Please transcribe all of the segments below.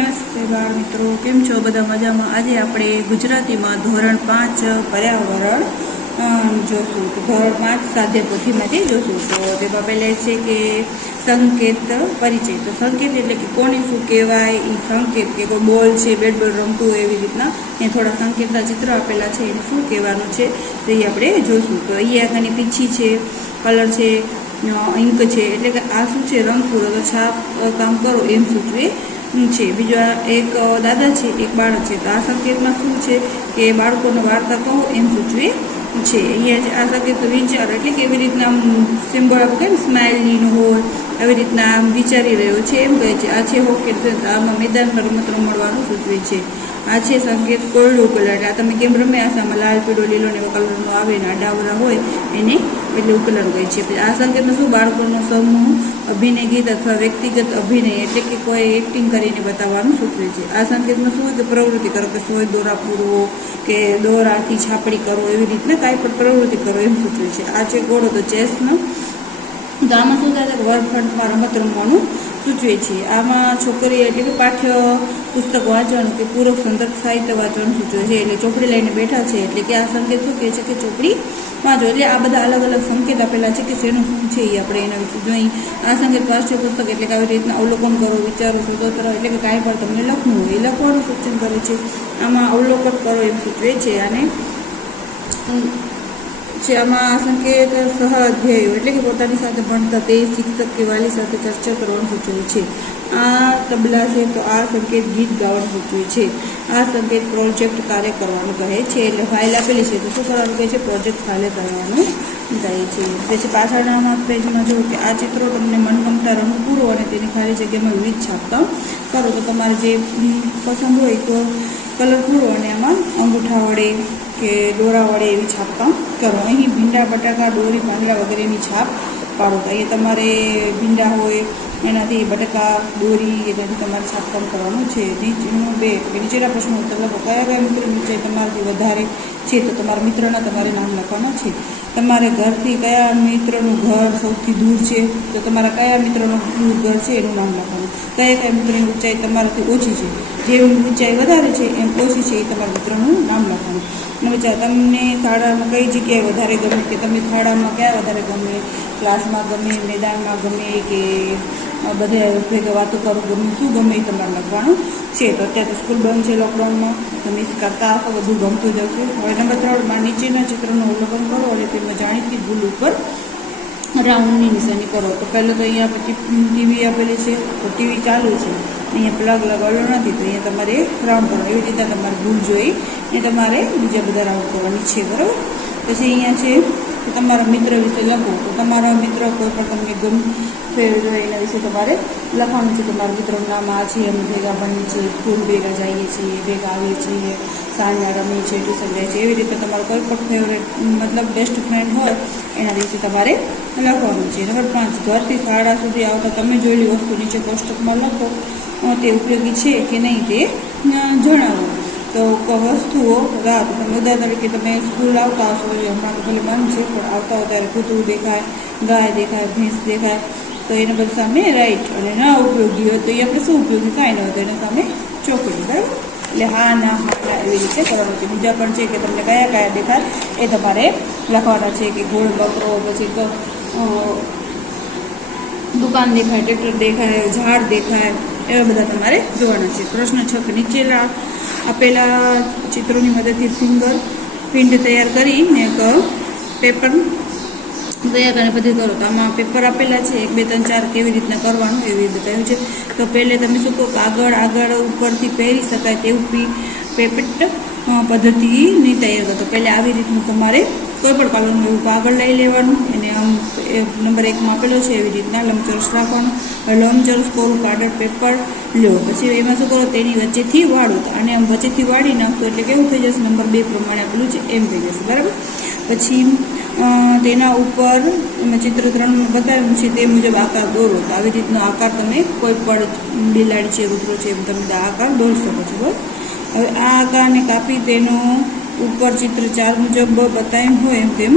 નમસ્તે બાળ મિત્રો, કેમ છો બધા? મજામાં? આજે આપણે ગુજરાતીમાં ધોરણ 5 પર્યાવરણ જોશું. તો ધોરણ 5 સાધ્ય પોથીમાંથી જોશું. તો તેમાં પહેલાં છે કે સંકેત પરિચય. તો સંકેત એટલે કે કોને શું કહેવાય, એ સંકેત કે કોઈ બોલ છે, બેટ બોલ રમતું હોય એવી રીતના એ થોડા સંકેતના ચિત્ર આપેલા છે, એને શું કહેવાનું છે તે આપણે જોશું. તો અહીંયા આગળની પીછી છે, કલર છે, ઇંક છે, એટલે કે આ શું છે, રંગ પૂરો તો છાપ કામ કરો એમ સૂચવે છે. બીજો એક દાદા છે, એક બાળક છે. તો આ સંકેતમાં શું છે કે બાળકોને વાર્તા કહો એમ સૂચવે છે. અહીંયા આ સંકેત વિચાર એટલે કે એવી રીતના સિમ્બોલ આપણે કેમ સ્માઇલીનો હોય એવી રીતના આમ વિચારી રહ્યો છે એમ કહે છે. આ છે હોકી, આમાં મેદાનમાં રમત રમવાનું સૂચવે છે. આ છે સંકેત કોરડું કલર. આ તમે કેમ રમે આસામાં લાલ, પીળો, લીલો ને એવા કલરનો આવે ને આ ડાવરા હોય એને એટલે કલર કહે છે. આ સંકેતમાં શું બાળકોનો સમૂહ અભિનય, ગીત અથવા વ્યક્તિગત અભિનય એટલે કે કોઈ એક્ટિંગ કરીને બતાવવાનું સૂચવે છે. આ સંકેતમાં શું હોય કે પ્રવૃત્તિ કરો, કે સોય દોરા પૂરવો કે દોરાથી છાપડી કરો એવી રીતના કાંઈ પણ પ્રવૃત્તિ કરો એમ સૂચવે છે. આ છે ઘોડો, તો ચેસનો. તો આમાં શું થાય છે, વર્ગખંડમાં રમત રમવાનું સૂચવે છે. આમાં છોકરી એટલે કે પાઠ્ય પુસ્તક વાંચવાનું કે પૂરક સંદર્ભ સાહિત્ય વાંચવાનું સૂચવે છે. એટલે ચોપડી લઈને બેઠા છે એટલે કે આ સંકેત શું કહે છે કે ચોપડી વાંચો. એટલે આ બધા અલગ અલગ સંકેત આપેલા છે કે શેનું શું છે એ આપણે એના વિશે જોઈ. આ સંકેત પાઠ્ય પુસ્તક એટલે કે આવી રીતના અવલોકન કરો, વિચારો, સ્વતંત્ર એટલે કે કાંઈ પણ તમને લખવું હોય એ લખવાનું સૂચન કરે છે. આમાં અવલોકન કરો એમ સૂચવે છે. અને આમાં આ સંકેત સહાધ્યાયો એટલે કે પોતાની સાથે ભણતા તે શિક્ષક કે વાલી સાથે ચર્ચા કરવાનું સૂચવે છે. આ તબલા છે, તો આ સંકેત ગીત ગાવાનું સૂચવે છે. આ સંકેત પ્રોજેક્ટ કાર્ય કરવાનું કહે છે. એટલે ફાઇલ આપેલી છે તો શું કરવાનું કહે છે, પ્રોજેક્ટ ફાઇલ કરવાનું કહે છે. પછી પાછળના પેજમાં જુઓ કે આ ચિત્રો તમને મનગમતા રંગ પૂરો અને તેની ખાલી જગ્યામાં વિવિધ છાપકામ કરો. તો તમારે જે પસંદ હોય તો કલર પૂરો અને આમાં અંગૂઠા વડે કે દોરા વડે એવી છાપકામ કરો. અહીં ભીંડા, બટાકા, દોરી, પાંદડા વગેરેની છાપ પાડો. તો અહીંયા તમારે ભીંડા હોય એનાથી બટાકા, દોરી એનાથી તમારે છાપકામ કરવાનું છે. નીચેના પ્રશ્નો ઉત્તર લખો. કયા કયા મિત્રો નીચે તમારાથી વધારે છે, તો તમારા મિત્રના તમારે નામ લખવાના છે. તમારે ઘરથી કયા મિત્રનું ઘર સૌથી દૂર છે, તો તમારા કયા મિત્રનું દૂર ઘર છે એનું નામ લખવાનું. કયા કયા મિત્રની ઊંચાઈ તમારાથી ઓછી છે, જે ઊંચાઈ વધારે છે એમ ઓછી છે એ તમારા મિત્રનું નામ લખવાનું. અને બચ્ચા તમને શાળામાં કઈ જગ્યાએ વધારે ગમે, કે તમે શાળામાં ક્યાં વધારે ગમે, ક્લાસમાં ગમે, મેદાનમાં ગમે કે બધે ભેગા વાતો કરો ગમે, શું ગમે એ તમારે લખવાનું છે. તો અત્યારે સ્કૂલ બંધ છે લોકડાઉનમાં, તમે કરતા હશો, બધું ગમતું જ હશે. હવે નંબર 3 નીચેના ચિત્રનું અવલોકન કરો અને તેમાં જાણીતી ભૂલ ઉપર રાઉન્ડની નિશાની કરો. તો પહેલાં તો અહીંયા પછી ટીવી આપેલી છે, તો ટીવી ચાલુ છે, અહીંયા પ્લગ લગાવેલો નથી, તો અહીંયા તમારે રાઉન્ડ કરો. એવી રીતે તમારે ભૂલ જોઈ એ તમારે બીજા બધા રાઉન્ડ કરવાની છે, બરાબર. પછી અહીંયા છે કે તમારા મિત્ર વિશે લખો. તો તમારા મિત્ર કોઈ પણ તમને ગમતો હોય એના વિશે તમારે લખવાનું છે. તમારા મિત્રોનું નામ આ છે, અમે ભેગા ભણીએ છીએ, સ્કૂલ ભેગા જઈએ છીએ, ભેગા આવીએ છીએ, સાંજના રમીએ છીએ, ટ્યુશન જાય છે. એવી રીતે તમારો કોઈ પણ ફેવરેટ મતલબ બેસ્ટ ફ્રેન્ડ હોય એના વિશે તમારે લખવાનું છે. નંબર 5 ઘરથી શાળા સુધી આવતા તમે જોયેલી વસ્તુ નીચે કોષ્ટકમાં લખો. તે ઉપયોગી છે કે નહીં તે જણાવો. તો વસ્તુઓ રાત, તમે ઉદાહરણ તરીકે તમે સ્કૂલ આવતા હશો, હમણાં તો ભલે બંધ છે પણ આવતા હો ત્યારે કૂતરું દેખાય, ગાય દેખાય, ભેંસ દેખાય, તો એના બધા સામે રાઈટ. અને ના ઉપયોગી હોય તો એ આપણે શું ઉપયોગી કાંઈ ન હોય તો એના સામે ચોકડી, બરાબર. એટલે હા, ના, હા એવી રીતે કરવાનું છે. બીજા પણ છે કે તમને કયા કયા દેખાય એ તમારે લખવાના છે. કે ઘોડ, બકરો, પછી દુકાન દેખાય, ટ્રેક્ટર દેખાય, ઝાડ દેખાય, એવા બધા તમારે જોવાના છે. પ્રશ્ન 6 કે નીચેના આપેલા ચિત્રોની મદદથી ફિંગર પ્રિન્ટ તૈયાર કરીને એક પેપર તૈયાર કરીને પદ્ધતિ કરો. તો આમાં પેપર આપેલા છે 1 2 3 4 કેવી રીતના કરવાનું એવી બતાવ્યું છે. તો પહેલે તમે શું કહો, આગળ ઉપરથી પહેરી શકાય તેવું પેપટ પદ્ધતિની તૈયાર કરો. તો પહેલાં આવી રીતનું તમારે કોઈ પણ કલરનું એવું કાગળ લઈ લેવાનું, એને આમ નંબર 1માં આપેલો છે એવી રીતના લંબચોરસ રાખવાનું. લંબચોરસ કોરું કાગળ પેપર લો. પછી એમાં શું કરો, તેની વચ્ચેથી વાળો. તો આને આમ વચ્ચેથી વાળી નાખો એટલે કેવું થઈ જશે, નંબર 2 પ્રમાણે આપેલું છે એમ થઈ જશે, બરાબર. પછી તેના ઉપર અમે ચિત્ર 3 બતાવ્યું છે તે મુજબ આકાર દોરો. તો આવી રીતનો આકાર તમે કોઈ પણ બિલાડી છે, કૂતરો છે, એમ તમે આકાર દોરી શકો છો, બરાબર. હવે આ આકારને કાપી તેનો ઉપર ચિત્ર 4 મુજબ બતાવ્યું હોય એમ તેમ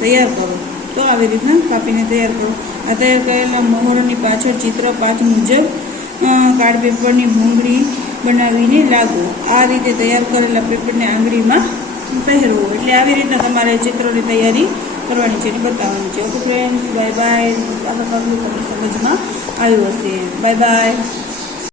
તૈયાર કરો. તો આવી રીતના કાપીને તૈયાર કરો. આ તૈયાર કરેલા મોહરની પાછળ ચિત્ર 5 મુજબ કાર્ડ પેપરની ભૂંગળી બનાવીને લાગો. આ રીતે તૈયાર કરેલા પેપરને આંગળીમાં પહેરવો. એટલે આવી રીતના તમારે ચિત્રોની તૈયારી કરવાની છે અને બતાવવાનું છે. Okay friends, bye bye. આ પગલું તમને સમજમાં આવ્યું હશે. Bye bye.